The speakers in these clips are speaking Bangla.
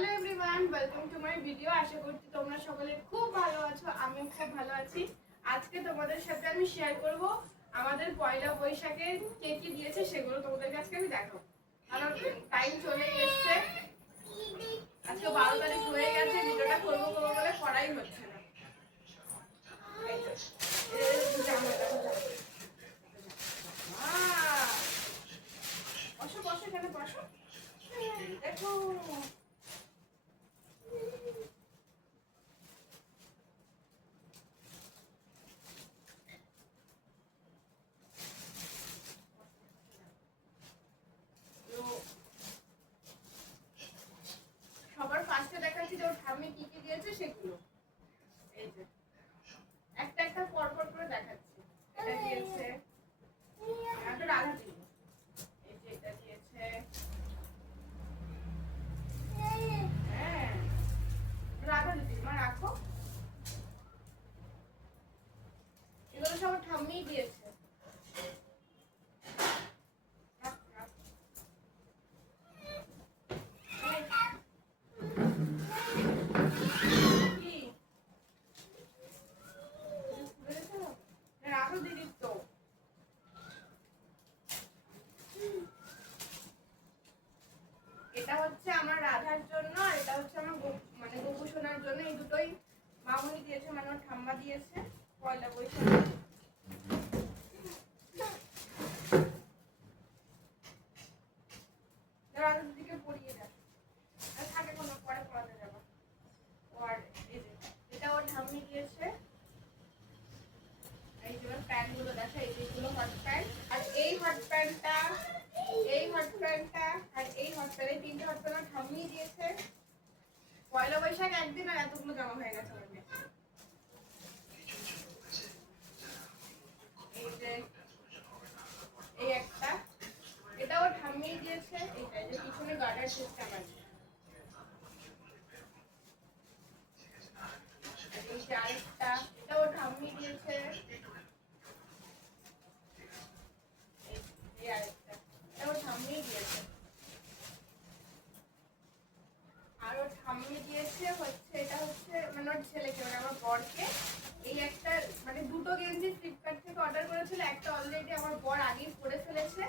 Hello everyone, welcome to my video. আশা করছি তোমরা সকলে খুব ভালো আছো, আমিও খুব ভালো আছি। আজকে তোমাদের সাথে আমি শেয়ার করব আমাদের পয়লা বৈশাখের কে কি দিয়েছে সেগুলো তোমাদের কাছে আমি দেখাবো। কারণ টাইম চলে এসেছে, আজকে 12 তারিখ হয়ে গেছে, ভিডিওটা করবো বলে করাই হচ্ছে না। বসো বসো, এখানে বসো, দেখো সবার ফার্স্টে দেখাচ্ছি যে ওর ঠাম্মি কি কি দিয়েছে সেগুলো। এই যে একটা একটা পর পর করে দেখাচ্ছি। এটা দিয়েছে, একটা রাধা দিব। এই যে এটা দিয়েছে, হ্যাঁ রাধা দিদি মা রাখো। এগুলো সব ঠাম্মি দিয়েছে। এটা হচ্ছে আমার রাধার জন্য, আর এটা হচ্ছে আমার মানে গপু সোনার জন্য। এই দুটোই মামুনি দিয়েছে, মানে ওর ঠাম্মা দিয়েছে পয়লা বৈশাখে। রাধা দিদিকে পরিয়ে দেয়, আর থাকে কোনো পরে পড়াতে যাবো। আর এই যে এটা ওর ঠাম্মি দিয়েছে। এই যে প্যান্ট গুলো দেখা, এইগুলো হট প্যান্ট, আর এই হট প্যান্টটা, এই হট প্যান্টটা, আর এই হট প্যান্ট, এই তিনটে হট প্যান্ট ঠাম্মি দিয়েছে। পয়লা বৈশাখ একদিন আর এতগুলো জামা হয়ে গেছে আমার। এই যে এই একটা, এটাও ঠাম্মি দিয়েছে। এইটা যে পিছনে গার্ডার সিস্টেম আছে। এই যে আরেকটা, এটাও ঠাম্মি দিয়েছে। এই আরেকটা, এটাও ঠাম্মি দিয়েছে। আর ওর ঠাম্মি দিয়েছে হচ্ছে, এটা হচ্ছে মানে ওর ছেলেকে, মানে আমার বরকে। এই একটা মানে দুটো গেঞ্জি ফ্লিপকার্ট থেকে অর্ডার করেছিল, একটা অলরেডি আমার বর আগেই পরে ফেলেছে।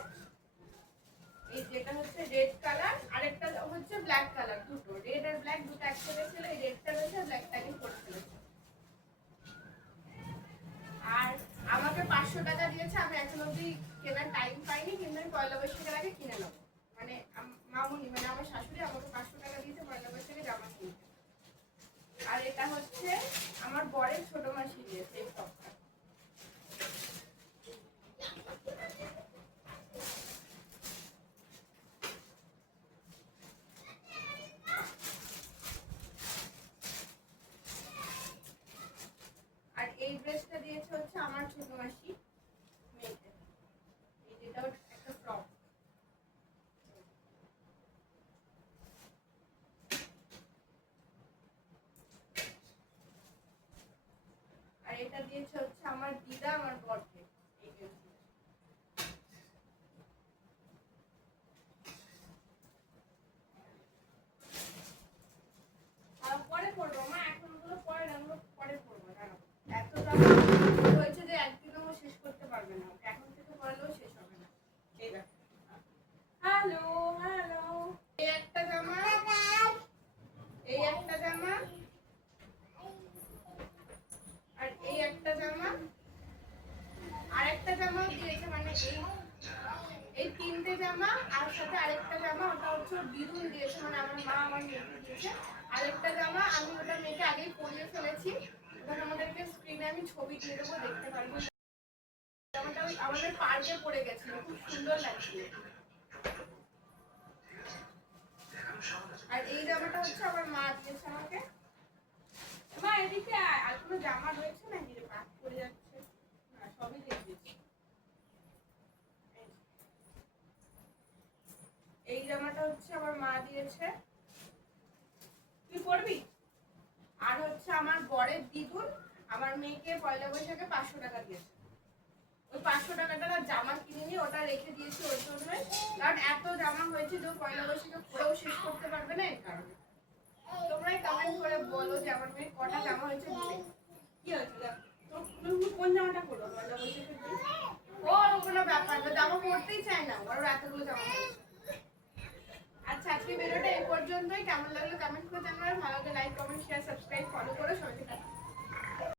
এই যেটা হচ্ছে রেড কালার, আর একটা হচ্ছে ব্ল্যাক কালার। দুটো রেড আর ব্ল্যাক দুটো একসাথে ছিল। এই রেডটা রয়েছে, ব্ল্যাকটাকে পরে ফেলেছে। আর আমাকে 500 টাকা দিয়েছে, আমি এখন অবধি কেনার টাইম পাইনি, কিন্তু আমি পয়লা বৈশাখের আগে কিনে নেবো। মানে মামুনি মানে আমার শাশুড়ি আমাকে 500 টাকা দিয়েছে পয়লা বৈশাখে জামা কিনতে। আর এটা হচ্ছে আমার বরের ছোট মাসি দিয়েছে এই টপটা। আর এই ড্রেসটা দিয়েছে হচ্ছে আমার ছোট মাসি মেয়েকে। এই যেটা একটা ফ্রক। আর এটা দিয়েছে হচ্ছে আমার দিদা আমার বরকে। এই গেঞ্জি পরে পরবো মা, এখন ওগুলো পরে না, ওগুলো পরে পরবো। জানো এত জামা হয়েছে যে একদিনও শেষ করতে পারবে না, এখন থেকে পরলেও শেষ হবে না। এই দেখো, হ্যালো হ্যালো, এই একটা জামা, এই একটা জামা, আর এই একটা জামা, আর একটা জামাও দিয়েছে। মানে এই তিনটে জামা, আর সাথে আরেকটা জামা, ওটা হচ্ছে বিরুন দিয়েছে, মানে আমার মা আমার মেয়েকে দিয়েছে। আরেকটা জামা আমি ওটা মেয়েকে আগেই পরিয়ে ফেলেছি, ওটা আমাদেরকে স্ক্রিনে আমি ছবি দিয়ে দেবো, দেখতে পারবো। জামাটা ওই আমাদের পার্কে পরে গেছিল, খুব সুন্দর লাগছিল। আর এই জামাটা হচ্ছে আমার মা দিয়েছে আমাকে। মা এদিকে আর কোনো জামা রয়েছে নাকি যে পাক পরে যাচ্ছে? না, সবই দিয়ে দিয়েছি। এই জামাটা হচ্ছে আমার মা দিয়েছে, তুই পরবি। আর হচ্ছে আমার বরের দিদুন আমার মেয়েকে পয়লা বৈশাখে 500 টাকা দিয়েছে। ওই 500 টাকাটা জামা কিনিনি, ওটা রেখে দিয়েছি ওর জন্যই, কারণ এত জামা হয়েছে যে পয়লা বৈশাখে পরেও শেষ করতে পারবে না, এই কারণে। বলো যে আমার মেয়ে কটা জামা হয়েছে বলে। কি হয়েছে? তুমি কোন জামাটা পরো পয়লা বৈশাখের দিন? ওর কোনো ব্যাপার না, জামা পরতেই চায় না, ওর এতগুলো জামা হয়েছে। আচ্ছা আজকে ভিডিওটা এই পর্যন্তই। কেমন লাগলো কমেন্ট করে জানাবে, ভালো লাগলে like comment share subscribe follow করো সবাইকে।